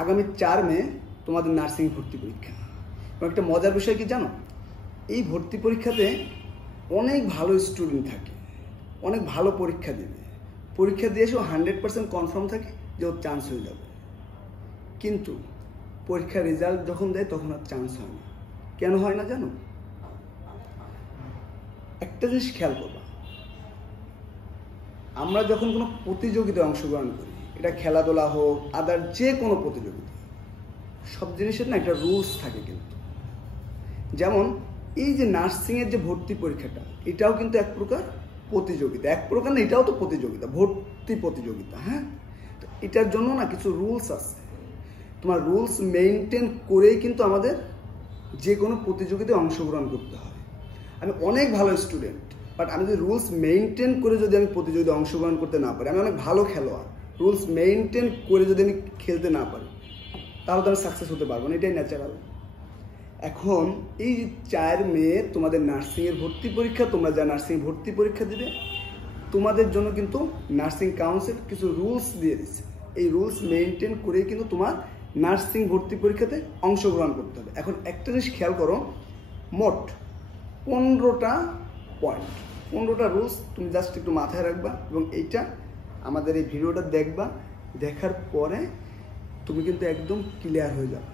আগামী 4 মে তোমাদের নার্সিং ভর্তি পরীক্ষা। এবং একটা মজার বিষয় কি জানো, এই ভর্তি পরীক্ষাতে অনেক ভালো স্টুডেন্ট থাকে, অনেক ভালো পরীক্ষা দেবে, পরীক্ষা দিয়ে এসেও 100% কনফার্ম থাকে যে ওর চান্স হয়ে যাবে। কিন্তু পরীক্ষার রেজাল্ট যখন দেয় তখন আর চান্স হয় না। কেন হয় না জানো? একটা জিনিস খেয়াল করবা, আমরা যখন কোনো প্রতিযোগিতায় অংশগ্রহণ করি, এটা খেলাধুলা হোক, আদার যে কোনো প্রতিযোগিতা, সব জিনিসের না একটা রুলস থাকে। কিন্তু যেমন এই যে নার্সিংয়ের যে ভর্তি পরীক্ষাটা, এটাও কিন্তু এক প্রকার প্রতিযোগিতা, এক প্রকার না, এটাও তো প্রতিযোগিতা, ভর্তি প্রতিযোগিতা। হ্যাঁ, তো এটার জন্য না কিছু রুলস আছে। তোমার রুলস মেনটেন করেই কিন্তু আমাদের যে কোনো প্রতিযোগিতায় অংশগ্রহণ করতে হয়। আমি অনেক ভালো স্টুডেন্ট, বাট আমি যদি রুলস মেনটেন করে যদি আমি প্রতিযোগিতায় অংশগ্রহণ করতে না পারি, আমি অনেক ভালো খেলোয়াড়, রুলস মেনটেন করে যদি আমি খেলতে না পারি, তাহলে তো আমি সাকসেস হতে পারবো না, এটাই ন্যাচারাল। এখন এই 4 মে তোমাদের নার্সিংয়ের ভর্তি পরীক্ষা, তোমরা যা নার্সিং ভর্তি পরীক্ষা দিবে, তোমাদের জন্য কিন্তু নার্সিং কাউন্সিল কিছু রুলস দিয়ে দিচ্ছে। এই রুলস মেনটেন করেই কিন্তু তোমার নার্সিং ভর্তি পরীক্ষাতে অংশগ্রহণ করতে হবে। এখন একটা জিনিস খেয়াল করো, মোট 15টা পয়েন্ট, 15টা রুলস তুমি জাস্ট একটু মাথায় রাখবা, এবং এইটা আমাদের এই ভিডিওটা দেখবা, দেখার পরে তুমি কিন্তু একদম ক্লিয়ার হয়ে যাবে।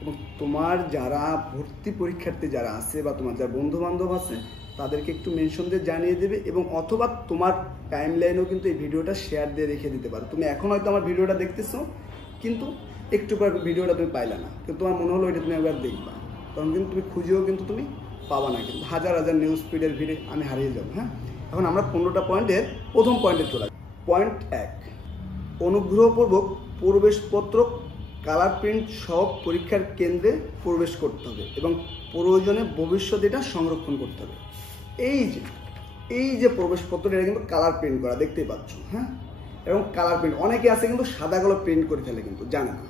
এবং তোমার যারা ভর্তি পরীক্ষার্থী যারা আছে, বা তোমার যারা বন্ধু বান্ধব আছে, তাদেরকে একটু মেনশন দিয়ে জানিয়ে দেবে, এবং অথবা তোমার টাইম লাইনেও কিন্তু এই ভিডিওটা শেয়ার দিয়ে রেখে দিতে পারো। তুমি এখন হয়তো আমার ভিডিওটা দেখতেছো, কিন্তু একটু পর ভিডিওটা তুমি পাইলে না, কিন্তু তোমার মনে হলো এটা তুমি একবার দেখবা, কারণ কিন্তু তুমি খুঁজেও কিন্তু তুমি পাবা না, কিন্তু হাজার হাজার নিউজ ফিডের ভিড়ে আমি হারিয়ে যাবো। হ্যাঁ, এখন আমরা 15টা পয়েন্টের প্রথম পয়েন্টে চলে আসি। পয়েন্ট 1, অনুগ্রহপূর্বক প্রবেশপত্র কালার প্রিন্ট সহ পরীক্ষার কেন্দ্রে প্রবেশ করতে হবে, এবং প্রয়োজনে ভবিষ্যতে এটা সংরক্ষণ করতে হবে। এই যে প্রবেশপত্রটা, এটা কিন্তু কালার প্রিন্ট করা, দেখতেই পাচ্ছ। হ্যাঁ, এবং কালার প্রিন্ট অনেকে আছে কিন্তু সাদা কালো প্রিন্ট করে ফেলে, কিন্তু জানে না,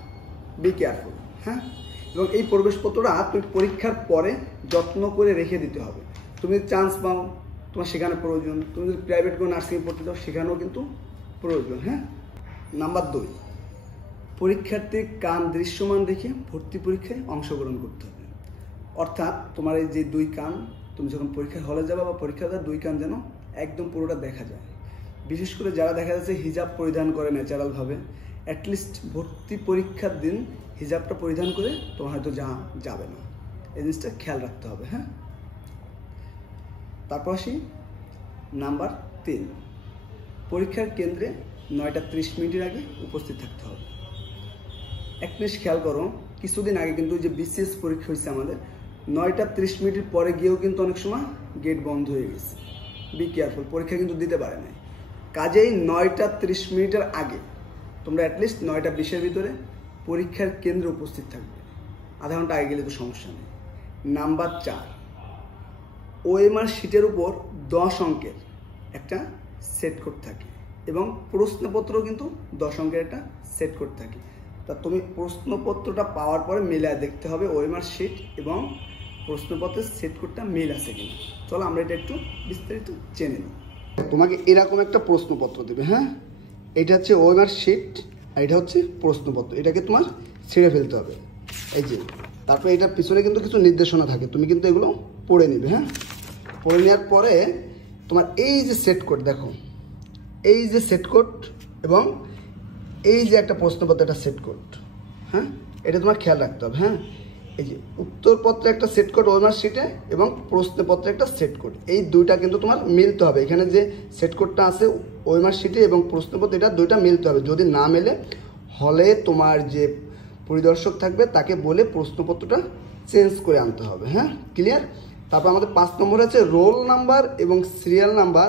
বি কেয়ারফুল। হ্যাঁ, এবং এই প্রবেশপত্রটা তুমি পরীক্ষার পরে যত্ন করে রেখে দিতে হবে। তুমি যদি চান্স পাও, তোমার সেখানে প্রয়োজন, তুমি যদি প্রাইভেট কোনো নার্সিং পড়তে চাও, সেখানেও কিন্তু প্রয়োজন। হ্যাঁ, নাম্বার 2, পরীক্ষার্থীর কান দৃশ্যমান রেখে ভর্তি পরীক্ষায় অংশগ্রহণ করতে হবে। অর্থাৎ তোমার এই যে 2 কান, তুমি যখন পরীক্ষার হলে যাবে বা পরীক্ষা দেওয়ার 2 কান যেন একদম পুরোটা দেখা যায়। বিশেষ করে যারা দেখা যাচ্ছে হিজাব পরিধান করে ন্যাচারালভাবে, অ্যাটলিস্ট ভর্তি পরীক্ষার দিন হিজাবটা পরিধান করে তোমার হয়তো যাবে না, এই জিনিসটা খেয়াল রাখতে হবে। হ্যাঁ, তারপর আসি নাম্বার 3, পরীক্ষার কেন্দ্রে 9টা 30 মিনিটের আগে উপস্থিত থাকতে হবে। এক জিনিস খেয়াল করো, কিছুদিন আগে কিন্তু যে বিসিএস পরীক্ষা হয়েছে আমাদের, 9টা 30 মিনিটের পরে গিয়েও কিন্তু অনেক সময় গেট বন্ধ হয়ে গেছে। বি কেয়ারফুল, পরীক্ষা কিন্তু দিতে পারে না। কাজেই 9টা 30 মিনিটের আগে তোমরা অ্যাটলিস্ট 9টা 20-এর ভিতরে পরীক্ষার কেন্দ্রে উপস্থিত থাকবে। আধা ঘন্টা আগে গেলে তো সমস্যা নেই। নাম্বার 4, ওএমআর শিটের উপর 10 অঙ্কের একটা সেট কোড থাকে, এবং প্রশ্নপত্রও কিন্তু 10 অঙ্কের একটা সেট কোড থাকে। তা তুমি প্রশ্নপত্রটা পাওয়ার পরে মিলায় দেখতে হবে ওএমআর শিট এবং প্রশ্নপত্রের সেট কোডটা মিল আছে কিনা। চলো আমরা এটা একটু বিস্তারিত জেনে নিই। তোমাকে এরকম একটা প্রশ্নপত্র দেবে। হ্যাঁ, এটা হচ্ছে ওএমআর শিট, আর এটা হচ্ছে প্রশ্নপত্র। এটাকে তোমার ছেড়ে ফেলতে হবে, এই যে। তারপরে এটার পিছনে কিন্তু কিছু নির্দেশনা থাকে, তুমি কিন্তু এগুলো পড়ে নিবে। হ্যাঁ, পড়ে নেওয়ার পরে তোমার এই যে সেট কোড, দেখো এই যে সেট কোড, এবং এই যে একটা প্রশ্নপত্র, একটা সেট কোড। হ্যাঁ, এটা তোমার খেয়াল রাখতে হবে। হ্যাঁ, এই যে উত্তরপত্রে একটা সেট কোড ওএমআর শিটে, এবং প্রশ্নপত্রে একটা সেট কোড, এই 2টা কিন্তু তোমার মিলতে হবে। এখানে যে সেট কোডটা আছে ওএমআর শিটে এবং প্রশ্নপত্র, এটা 2টা মিলতে হবে। যদি না মেলে, হলে তোমার যে পরিদর্শক থাকবে তাকে বলে প্রশ্নপত্রটা চেঞ্জ করে আনতে হবে। হ্যাঁ, ক্লিয়ার? তারপর আমাদের 5 নম্বর আছে রোল নাম্বার এবং সিরিয়াল নাম্বার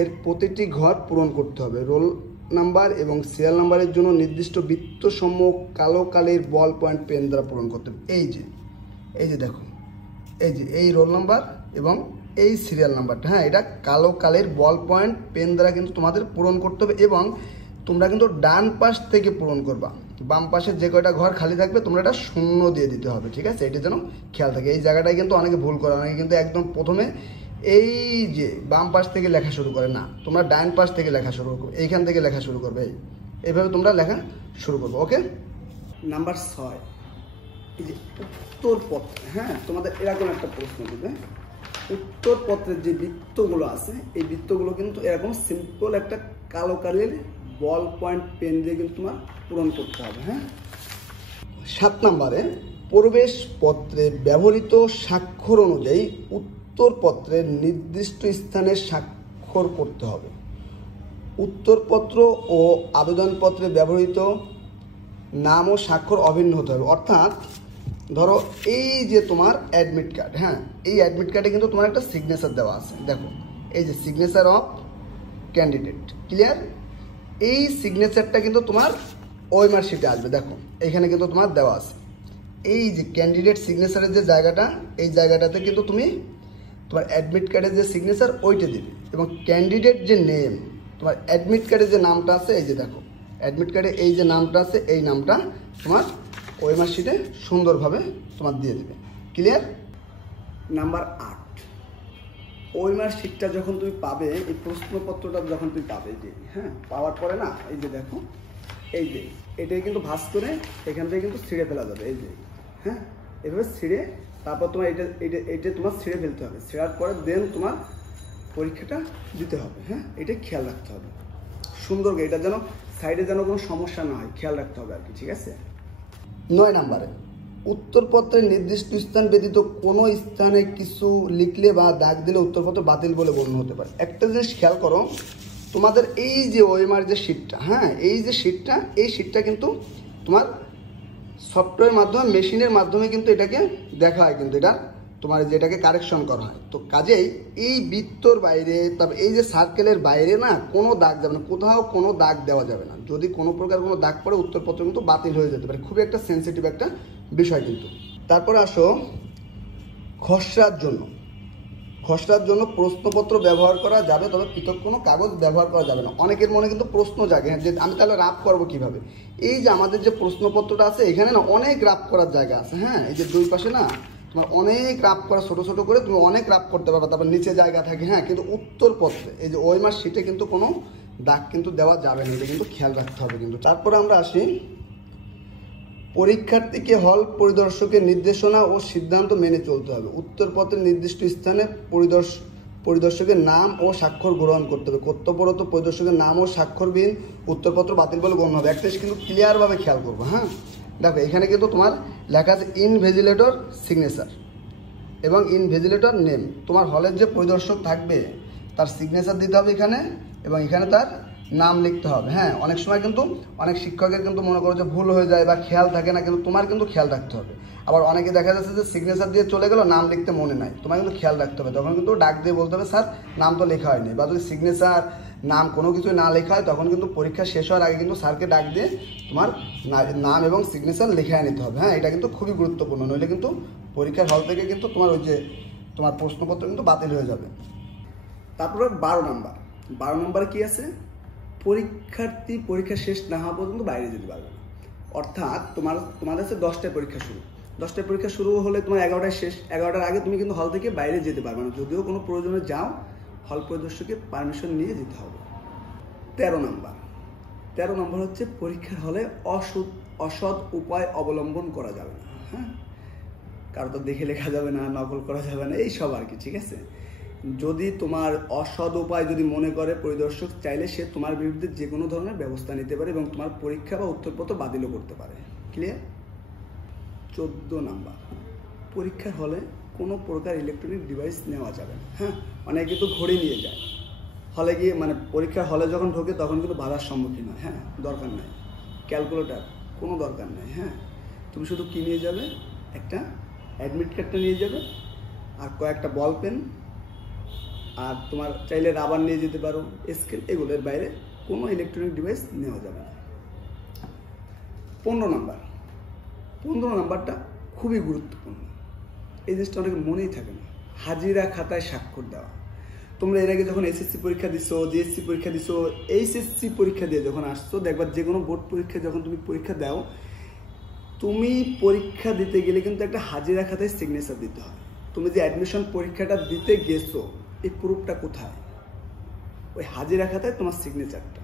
এর প্রতিটি ঘর পূরণ করতে হবে। রোল নাম্বার এবং সিরিয়াল নাম্বারের জন্য নির্দিষ্ট বৃত্তসমূহ কালো কালির বল পয়েন্ট পেন দ্বারা পূরণ করতে হবে। এই যে দেখো, এই রোল নাম্বার এবং এই সিরিয়াল নাম্বারটা, হ্যাঁ, এটা কালো কালির বল পয়েন্ট পেন দ্বারা কিন্তু তোমাদের পূরণ করতে হবে, এবং তোমরা কিন্তু ডান পাশ থেকে পূরণ করবা। বাম পাশের যে কয়টা ঘর খালি থাকবে তোমরা এটা 0 দিয়ে দিতে হবে। ঠিক আছে, এটা যেন খেয়াল থাকে। এই জায়গাটায় কিন্তু অনেকে ভুল করে, অনেকে কিন্তু একদম প্রথমে এই যে বাম পাশ থেকে লেখা শুরু করে না, তোমরা ডান পাশ থেকে লেখা শুরু করবে, এইখান থেকে লেখা শুরু করবে, এইভাবে তোমরা লেখা শুরু করবে। ওকে। নাম্বার 6, এই যে উত্তরপত্র। হ্যাঁ, তোমাদের এরকম একটা প্রশ্ন দেবে, উত্তরপত্রের যে বৃত্তগুলো আছে এই বৃত্তগুলো কিন্তু এরকম সিম্পল একটা কালো কালির বল পয়েন্ট পেন দিয়ে কিন্তু তোমার পূরণ করতে হবে। হ্যাঁ। 7 নম্বরে প্রবেশপত্রে ব্যবহৃত স্বাক্ষর অনুযায়ী উত্তরপত্রের নির্দিষ্ট স্থানে স্বাক্ষর করতে হবে। উত্তরপত্র ও আবেদনপত্রে ব্যবহৃত নাম ও স্বাক্ষর অভিন্ন হতে হবে। অর্থাৎ ধরো এই যে তোমার অ্যাডমিট কার্ড, হ্যাঁ, এই অ্যাডমিট কার্ডে কিন্তু তোমার একটা সিগনেচার দেওয়া আছে। দেখো এই যে সিগনেচার অফ ক্যান্ডিডেট, ক্লিয়ার? এই সিগনেচারটা কিন্তু তোমার ওএমআর শিটে আসবে। দেখো এখানে কিন্তু তোমার দেওয়া আছে এই যে ক্যান্ডিডেট সিগনেচারের যে জায়গাটা, এই জায়গাটাতে কিন্তু তুমি তোমার অ্যাডমিট কার্ডের যে সিগনেচার ওইটা দিবে, এবং ক্যান্ডিডেট যে নেম, তোমার অ্যাডমিট কার্ডে যে নামটা আছে, এই যে দেখো অ্যাডমিট কার্ডে এই যে নামটা আছে, এই নামটা তোমার ওএমআর শিটে সুন্দরভাবে তোমার দিয়ে দেবে। ক্লিয়ার? নাম্বার 8, ওএমআর শিটটা যখন তুমি পাবে, এই প্রশ্নপত্রটা যখন তুমি পাবে, যে হ্যাঁ পাওয়ার পরে না, এই যে দেখো এই যে এটাই কিন্তু ভাঁজ করে এখান থেকে কিন্তু ছিঁড়ে ফেলা যাবে। এই যে হ্যাঁ, এভাবে ছিঁড়ে তারপর তোমার এটা তোমার ছিঁড়ে ফেলতে হবে। ছিঁড়ার পরে দেন তোমার পরীক্ষাটা দিতে হবে। হ্যাঁ, এটা খেয়াল রাখতে হবে সুন্দর করে, এটা যেন সাইডে যেন কোনো সমস্যা না হয়, খেয়াল রাখতে হবে আর কি। ঠিক আছে। 9 নম্বরে উত্তরপত্রের নির্দিষ্ট স্থান ব্যতীত কোনো স্থানে কিছু লিখলে বা দাগ দিলে উত্তরপত্র বাতিল বলে গণ্য হতে পারে। একটা জিনিস খেয়াল করো, তোমাদের এই যে ওএমআর যে শিটটা, হ্যাঁ এই যে শিটটা, এই শিটটা কিন্তু তোমার সফটওয়্যারের মাধ্যমে, মেশিনের মাধ্যমে কিন্তু এটাকে দেখা হয়, কিন্তু এটা তোমার যেটাকে কারেকশন করা হয়। তো কাজেই এই বৃত্তর বাইরে, তবে এই যে সার্কেলের বাইরে না কোনো দাগ যাবে না, কোথাও কোনো দাগ দেওয়া যাবে না। যদি কোনো প্রকার কোনো দাগ পড়ে উত্তরপত্র কিন্তু বাতিল হয়ে যেতে পারে। খুবই একটা সেন্সিটিভ একটা বিষয় কিন্তু। তারপরে আসো খসড়ার জন্য। খসড়ার জন্য প্রশ্নপত্র ব্যবহার করা যাবে, তবে পৃথক কোনো কাগজ ব্যবহার করা যাবে না। অনেকের মনে কিন্তু প্রশ্ন জাগে যে আমি তাহলে রাফ করবো কিভাবে। এই যে আমাদের যে প্রশ্নপত্রটা আছে এখানে না অনেক রাফ করার জায়গা আছে। হ্যাঁ, এই যে দুই পাশে না তোমার অনেক রাফ করা, ছোটো ছোটো করে তুমি অনেক রাফ করতে পারবে, তারপর নিচে জায়গা থাকে। হ্যাঁ, কিন্তু উত্তরপত্রে এই যে ওএমআর শিটে কিন্তু কোনো দাগ কিন্তু দেওয়া যাবে না, এটা কিন্তু খেয়াল রাখতে হবে কিন্তু। তারপরে আমরা আসি, পরীক্ষার্থীকে হল পরিদর্শকের নির্দেশনা ও সিদ্ধান্ত মেনে চলতে হবে। উত্তরপত্রের নির্দিষ্ট স্থানে পরিদর্শকের নাম ও স্বাক্ষর গ্রহণ করতে হবে। কর্তব্যরত পরিদর্শকের নাম ও স্বাক্ষরবিহীন উত্তরপত্র বাতিল বলে গণ্য হবে। একটা কিন্তু ক্লিয়ারভাবে খেয়াল করবো। হ্যাঁ, দেখো এখানে কিন্তু তোমার লেখা আছে ইনভিজিলেটর সিগনেচার এবং ইনভিজিলেটর নেম। তোমার হলের যে পরিদর্শক থাকবে তার সিগনেচার দিতে হবে এখানে, এবং এখানে তার নাম লিখতে হবে। হ্যাঁ, অনেক সময় কিন্তু অনেক শিক্ষকের কিন্তু মনে করো যে ভুল হয়ে যায় বা খেয়াল থাকে না, কিন্তু তোমার কিন্তু খেয়াল রাখতে হবে। আবার অনেকে দেখা যাচ্ছে যে সিগনেচার দিয়ে চলে গেল, নাম লিখতে মনে নাই, তোমার কিন্তু খেয়াল রাখতে হবে। তখন কিন্তু ডাক দিয়ে বলতে হবে স্যার নাম তো লেখা হয়নি, বা যদি সিগনেচার নাম কোনো কিছু না লেখা হয় তখন কিন্তু পরীক্ষা শেষ হওয়ার আগে কিন্তু স্যারকে ডাক দিয়ে তোমার নাম এবং সিগনেচার লেখায় নিতে হবে। হ্যাঁ, এটা কিন্তু খুবই গুরুত্বপূর্ণ, নইলে কিন্তু পরীক্ষার হল থেকে কিন্তু তোমার ওই যে তোমার প্রশ্নপত্র কিন্তু বাতিল হয়ে যাবে। তারপরে 12 নম্বরে কি আছে, পরীক্ষার্থী পরীক্ষা শেষ না হওয়া পর্যন্ত বাইরে যেতে পারবে না। অর্থাৎ তোমাদের কাছে 10টায় পরীক্ষা শুরু, 10টায় পরীক্ষা শুরু হলে তোমার 11টায় শেষ, 11টার আগে তুমি কিন্তু হল থেকে বাইরে যেতে পারবে না। যদিও কোনো প্রয়োজনে যাও, হল পরিদর্শকের পারমিশন নিয়ে যেতে হবে। 13 নম্বর হচ্ছে পরীক্ষার হলে অসৎ উপায় অবলম্বন করা যাবে না। হ্যাঁ, কারো তো দেখে লেখা যাবে না, নকল করা যাবে না, এই সব আর কি। ঠিক আছে। যদি তোমার অসৎ উপায় যদি মনে করে পরিদর্শক, চাইলে সে তোমার বিরুদ্ধে যে কোনো ধরনের ব্যবস্থা নিতে পারে এবং তোমার পরীক্ষা বা উত্তরপত্র বাতিলও করতে পারে। ক্লিয়ার? 14 নম্বর, পরীক্ষার হলে কোনো প্রকার ইলেকট্রনিক ডিভাইস নেওয়া যাবে না। হ্যাঁ, অনেকে কিন্তু ঘড়ি নিয়ে যায় হলে গিয়ে, মানে পরীক্ষার হলে যখন ঢোকে তখন কিন্তু বাধার সম্মুখীন হয়। হ্যাঁ, দরকার নাই। ক্যালকুলেটার কোনো দরকার নেই। হ্যাঁ, তুমি শুধু কী নিয়ে যাবে, একটা অ্যাডমিট কার্ডটা নিয়ে যাবে আর কয়েকটা বল পেন, আর তোমার চাইলে রাবার নিয়ে যেতে পারো, স্কেল, এগুলোর বাইরে কোনো ইলেকট্রনিক ডিভাইস নেওয়া যাবে না। 15 নম্বরটা খুবই গুরুত্বপূর্ণ। এই জিনিসটা অনেক মনেই থাকে না, হাজিরা খাতায় স্বাক্ষর দেওয়া। তোমরা এর আগে যখন এসএসসি পরীক্ষা দিছো, জিএসসি পরীক্ষা দিছো, এইচএসসি পরীক্ষা দিয়ে যখন আসছো, দেখবা যে কোনো বোর্ড পরীক্ষা যখন তুমি পরীক্ষা দাও, তুমি পরীক্ষা দিতে গেলে কিন্তু একটা হাজিরা খাতায় সিগনেচার দিতে হয়। তুমি যে অ্যাডমিশন পরীক্ষাটা দিতে গেছো এই প্রুফটা কোথায়? ওই হাজিরা খাতায় তোমার সিগনেচারটা,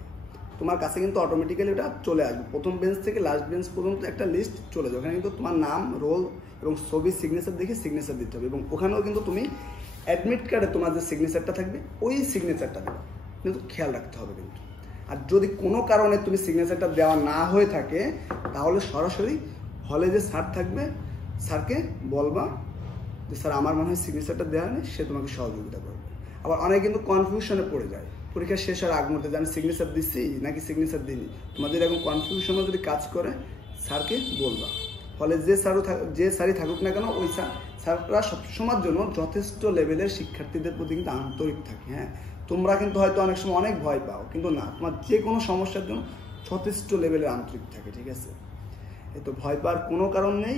তোমার কাছে কিন্তু অটোমেটিক্যালি ওটা চলে আসবে। প্রথম বেঞ্চ থেকে লাস্ট বেঞ্চ পর্যন্ত একটা লিস্ট চলে যাবে। ওখানে কিন্তু তোমার নাম, রোল এবং ছবি, সিগনেচার দেখে সিগনেচার দিতে হবে। এবং ওখানেও কিন্তু তুমি অ্যাডমিট কার্ডে তোমার যে সিগনেচারটা থাকবে ওই সিগনেচারটা দেবে, কিন্তু খেয়াল রাখতে হবে কিন্তু। আর যদি কোনো কারণে তুমি সিগনেচারটা দেওয়া না হয়ে থাকে, তাহলে সরাসরি হলে যে স্যার থাকবে, স্যারকে বলবা যে স্যার আমার মনে হয় সিগনেচারটা দেওয়া নেই, সে তোমাকে সহযোগিতা করবে। আবার অনেকে কিন্তু কনফিউশনে পড়ে যায় পরীক্ষা শেষ হওয়ার আগ মুহূর্তে, যে আমি সিগনেচার দিচ্ছি নাকি সিগনেচার দিইনি। তোমাদের এরকম কনফিউশনও যদি কাজ করে, স্যারকে বলবা। ফলে যে স্যারই থাকুক না কেন, ওই স্যাররা সবসময়ের জন্য যথেষ্ট লেভেলের শিক্ষার্থীদের প্রতি কিন্তু আন্তরিক থাকে। হ্যাঁ, তোমরা কিন্তু হয়তো অনেক সময় অনেক ভয় পাও, কিন্তু না, তোমার যে কোনো সমস্যার জন্য যথেষ্ট লেভেলের আন্তরিক থাকে। ঠিক আছে, এই তো ভয় পাওয়ার কোনো কারণ নেই।